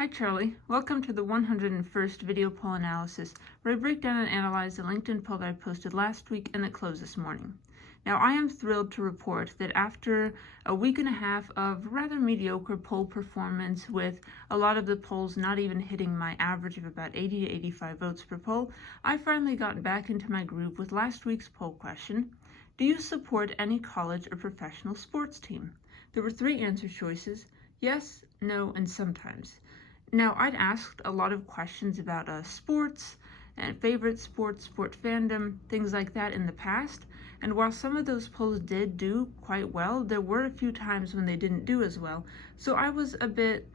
Hi Charlie, welcome to the 101st video poll analysis, where I break down and analyze the LinkedIn poll that I posted last week and that closed this morning. Now I am thrilled to report that after a week and a half of rather mediocre poll performance, with a lot of the polls not even hitting my average of about 80 to 85 votes per poll, I finally got back into my groove with last week's poll question: do you support any college or professional sports team? There were three answer choices: yes, no, and sometimes. Now, I'd asked a lot of questions about sports and favorite sports, sport fandom, things like that in the past, and while some of those polls did do quite well, there were a few times when they didn't do as well, so I was a bit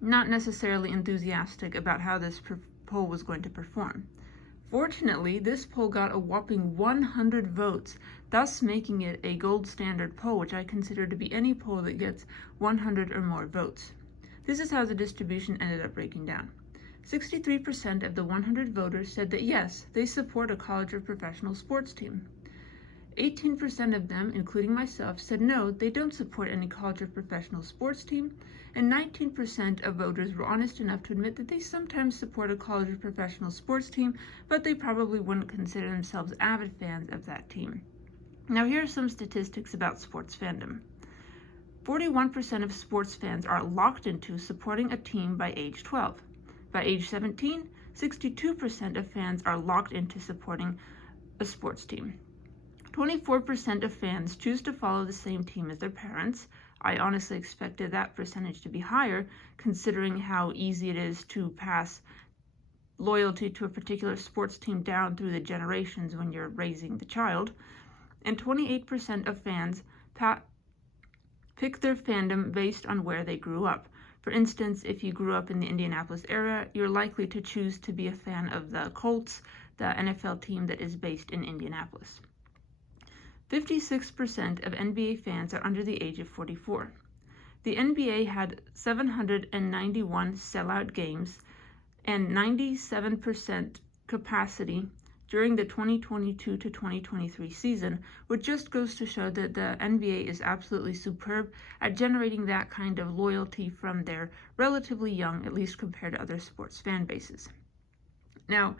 not necessarily enthusiastic about how this poll was going to perform. Fortunately, this poll got a whopping 100 votes, thus making it a gold standard poll, which I consider to be any poll that gets 100 or more votes. This is how the distribution ended up breaking down. 63% of the 100 voters said that yes, they support a college or professional sports team. 18% of them, including myself, said no, they don't support any college or professional sports team, and 19% of voters were honest enough to admit that they sometimes support a college or professional sports team, but they probably wouldn't consider themselves avid fans of that team. Now here are some statistics about sports fandom. 41% of sports fans are locked into supporting a team by age 12. By age 17, 62% of fans are locked into supporting a sports team. 24% of fans choose to follow the same team as their parents. I honestly expected that percentage to be higher, considering how easy it is to pass loyalty to a particular sports team down through the generations when you're raising the child. And 28% of fans pick their fandom based on where they grew up. For instance, if you grew up in the Indianapolis area, you're likely to choose to be a fan of the Colts, the NFL team that is based in Indianapolis. 56% of NBA fans are under the age of 44. The NBA had 791 sellout games and 97% capacity during the 2022 to 2023 season, which just goes to show that the NBA is absolutely superb at generating that kind of loyalty from their relatively young, at least compared to other sports fan bases. Now,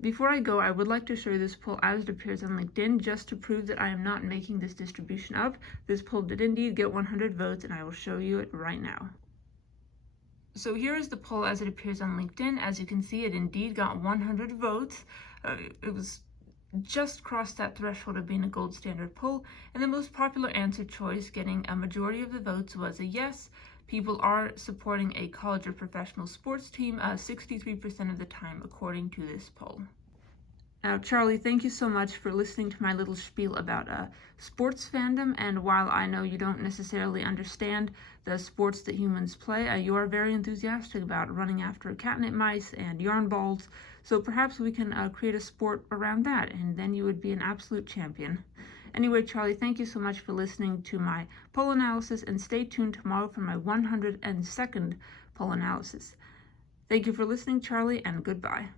before I go, I would like to show you this poll as it appears on LinkedIn, just to prove that I am not making this distribution up. This poll did indeed get 100 votes, and I will show you it right now. So here is the poll as it appears on LinkedIn. As you can see, it indeed got 100 votes. It was just crossed that threshold of being a gold standard poll, and the most popular answer choice, getting a majority of the votes, was a yes. People are supporting a college or professional sports team 63% of the time, according to this poll. Now, Charlie, thank you so much for listening to my little spiel about sports fandom, and while I know you don't necessarily understand the sports that humans play, you are very enthusiastic about running after catnip mice and yarn balls, so perhaps we can create a sport around that, and then you would be an absolute champion. Anyway, Charlie, thank you so much for listening to my poll analysis, and stay tuned tomorrow for my 102nd poll analysis. Thank you for listening, Charlie, and goodbye.